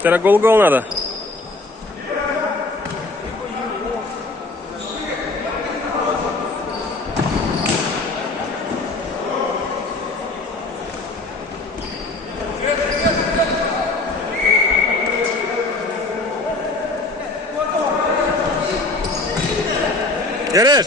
Теперь гол надо. Яреш!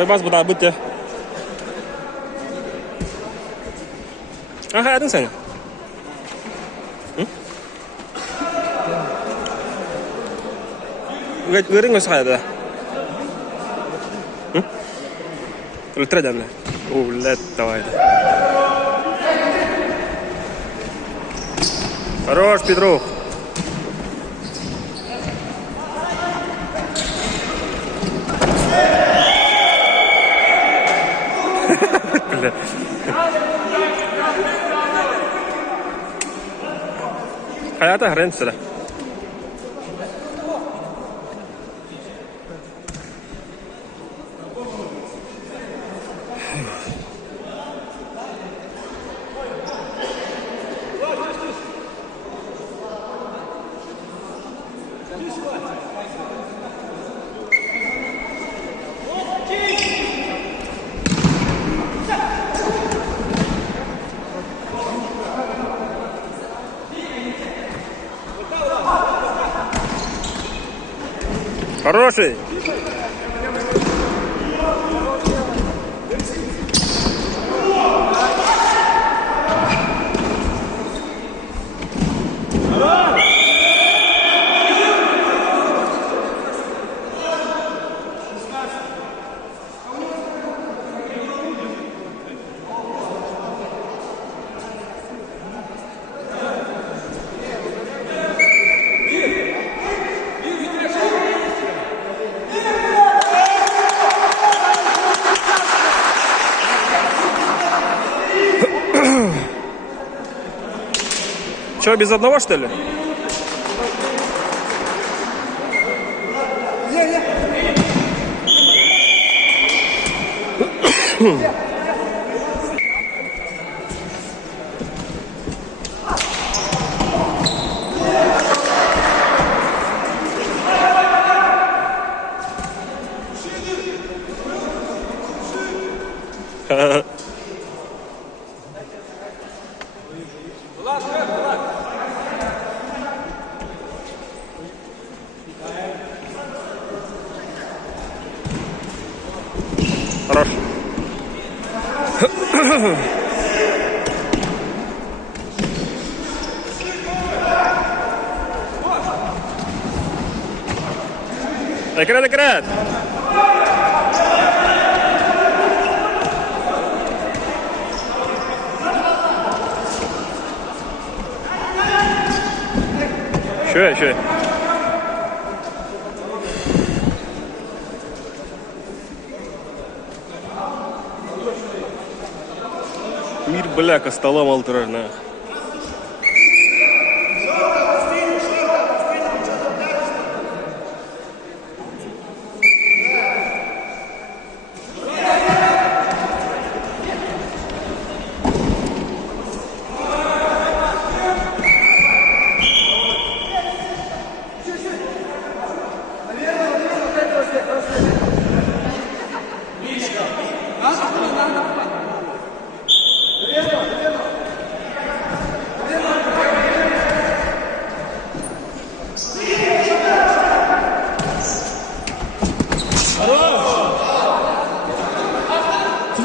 Байбас bu da bitti. Ha hayatın sen. Hı? Görün mü sayede? Hı? Ultra canlı. Ulet давай. Хорош, Петрух. Hayata haren sıra. Хороший. Что, без одного, что ли? Хорош. Экран, экран. Еще. Мир, бляка, столом алтарная.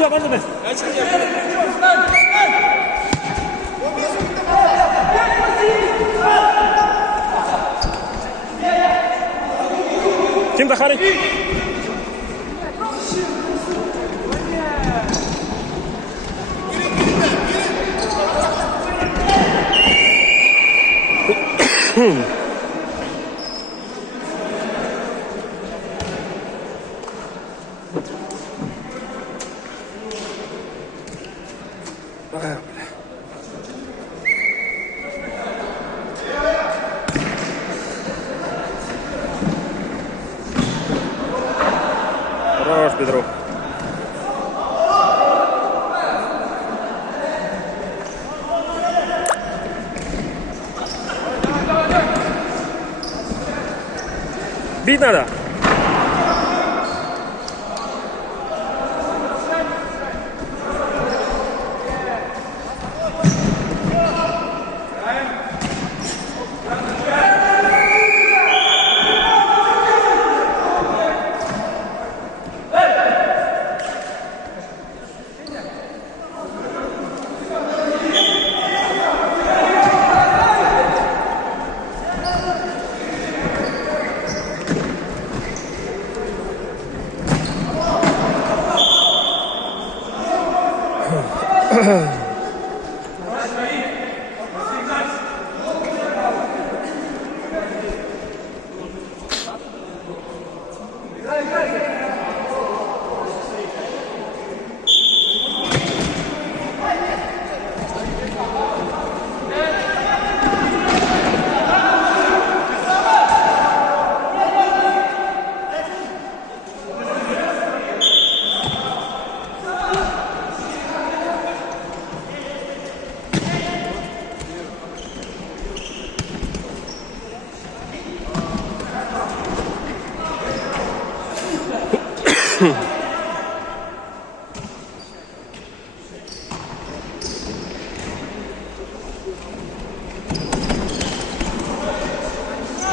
Все, можно без. Kim Захарий? Хорош, Петров. Бить надо.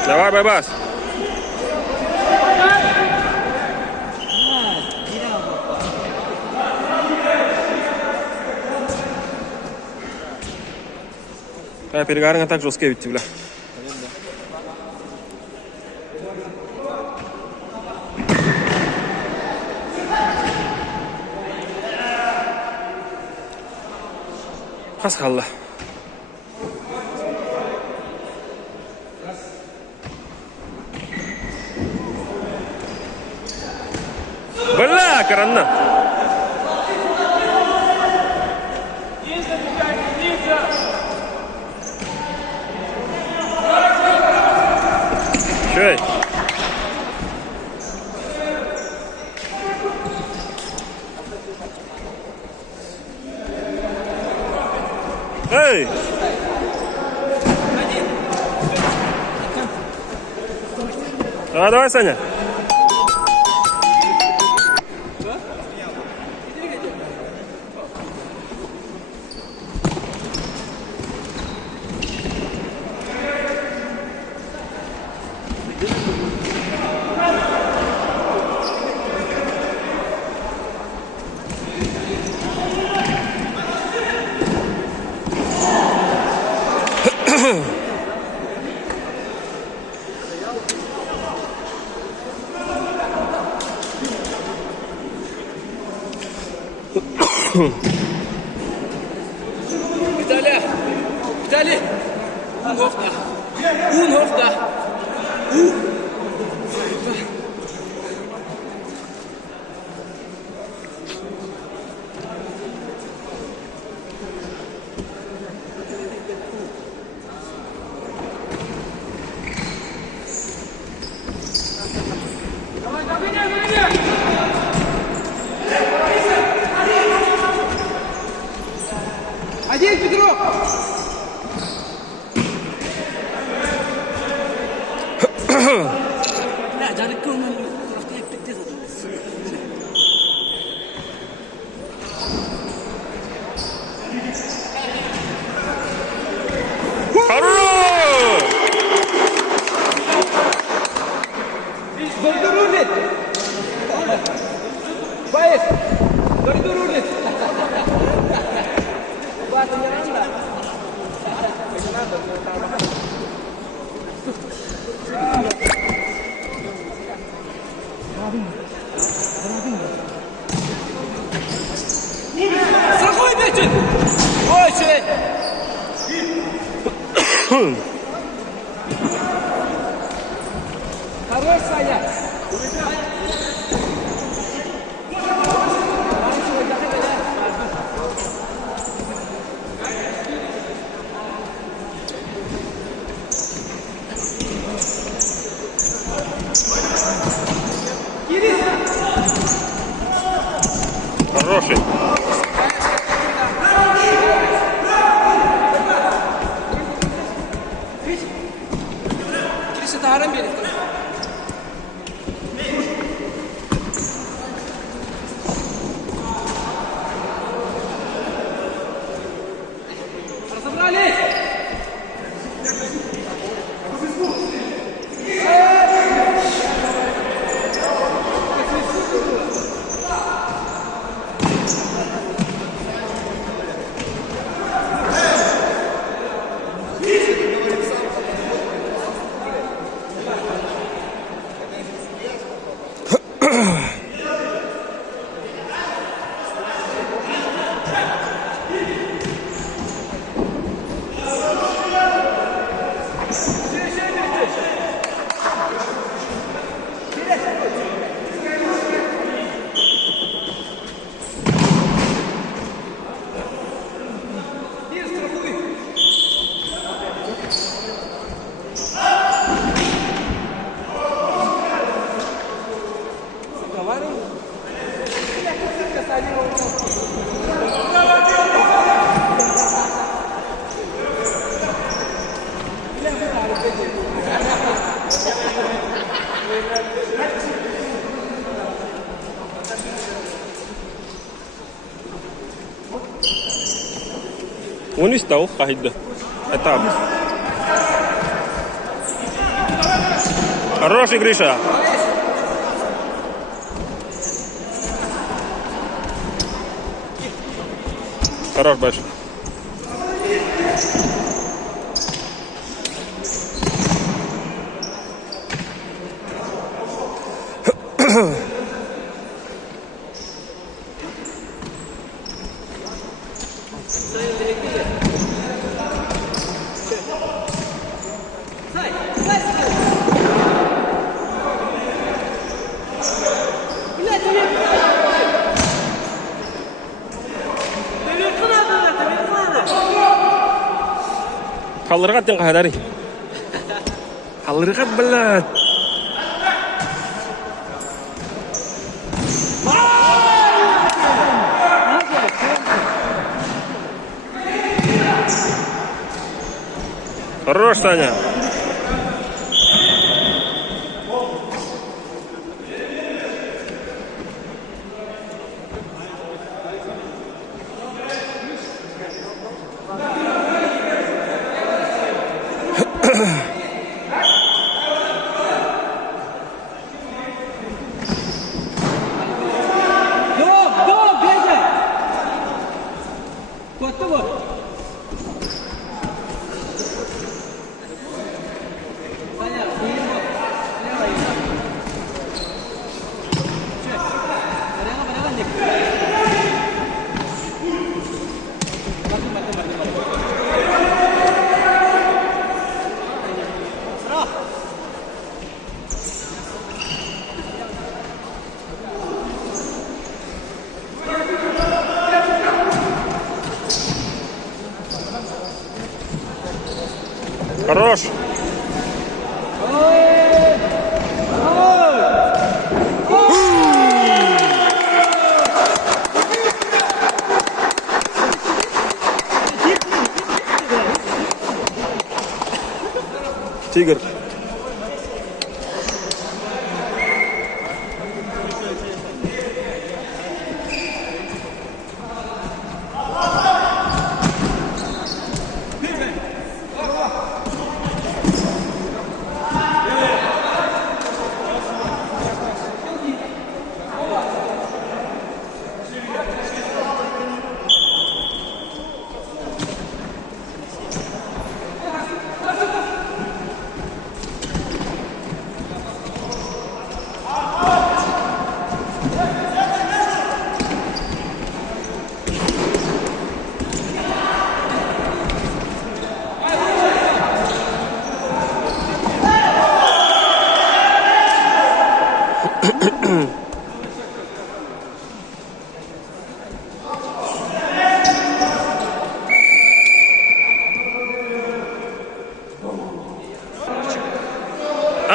Давай, Байбас. Перегарыңа так жестко битти, бля. Қас қалды. Бля, каранна. Чай. Эй! Давай, Саня. Виталий! Unhoch da! Один, Петров! لا جاركم رفتك تكتزل Коридор улиц! Поезд! Коридор улиц! Очень! Очень! Хорош, Саня! Хороший. Кирис, это Арам берет. Разобрались! Унис тау қайды. Этап. Хороший, Гриша. Хорош, Баш. Қалырғат ден қадари. Қалырғат біләд. Хорош, Саня. Хорош. Тигр.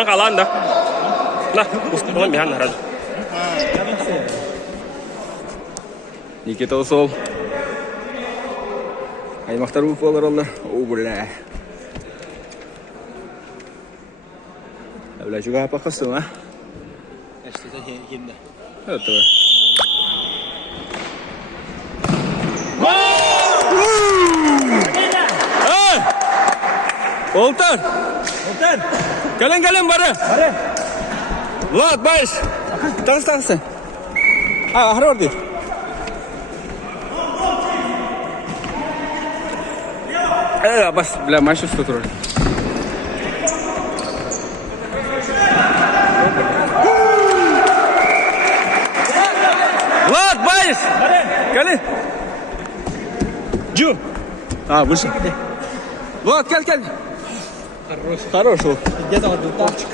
kalan da. Nah, Mustafa bir hana. Никита сол. Аймақтар болып болар олар. О, бля. Бля, juga apa kostum, ah? Işte hindi. Evet, evet. Hey! Oltar! Oltan. Kalian bara. Bare. Vlad, baş. Tanış. Ah, har orada. Bas, bля, maç üstü oturur. Влад, baş. Kali. Ju. Вышел. Влад, gel. Хорош. Где-то вот тут.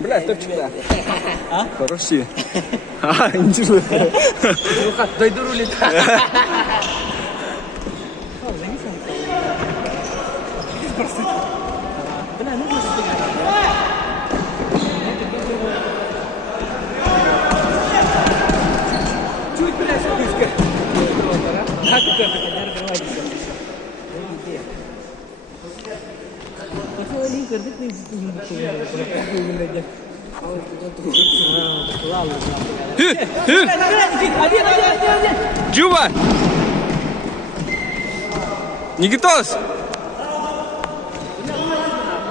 Бля, топчик-то. А? Хороший. Интересно. Дойду рулит. Чуть, блядь, близко. Hür. Juba. Никитос.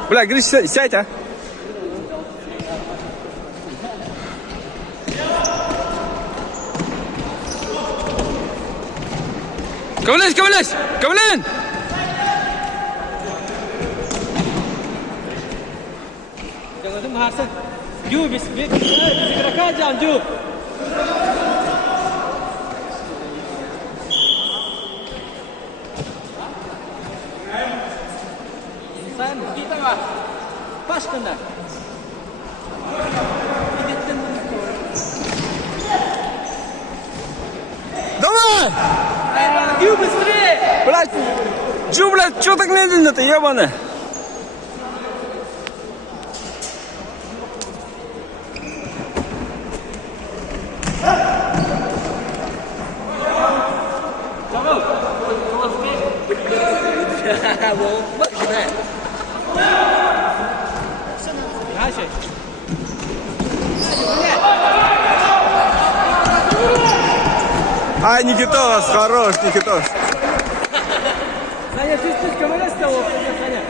Бля, Гриш, сядь, а. Ковыляйся! Ковыляй! Jangan mahasiswa. Ju, bis igroka jangan Ju. Sen kita mah pas kena. Давай! Ju, быстрее! Блядь! Чё, блядь, чё так медленно-то, ебаный? Ай, Никитос, хорош, Никитос. Саня, чуть-чуть камера стала, Саня.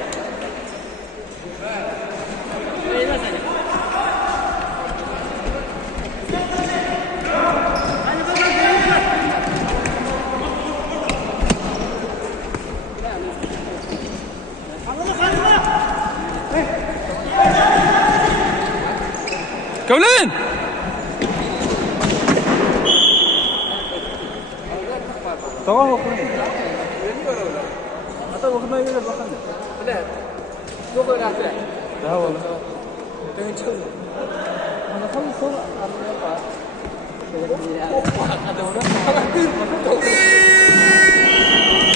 Ковлин! Tamam okuyun. Hatta okumaya göre bakalım. Benar. Gua berapa? Daha var. Dengan coba. Mana kamu soal apa? Ada orang.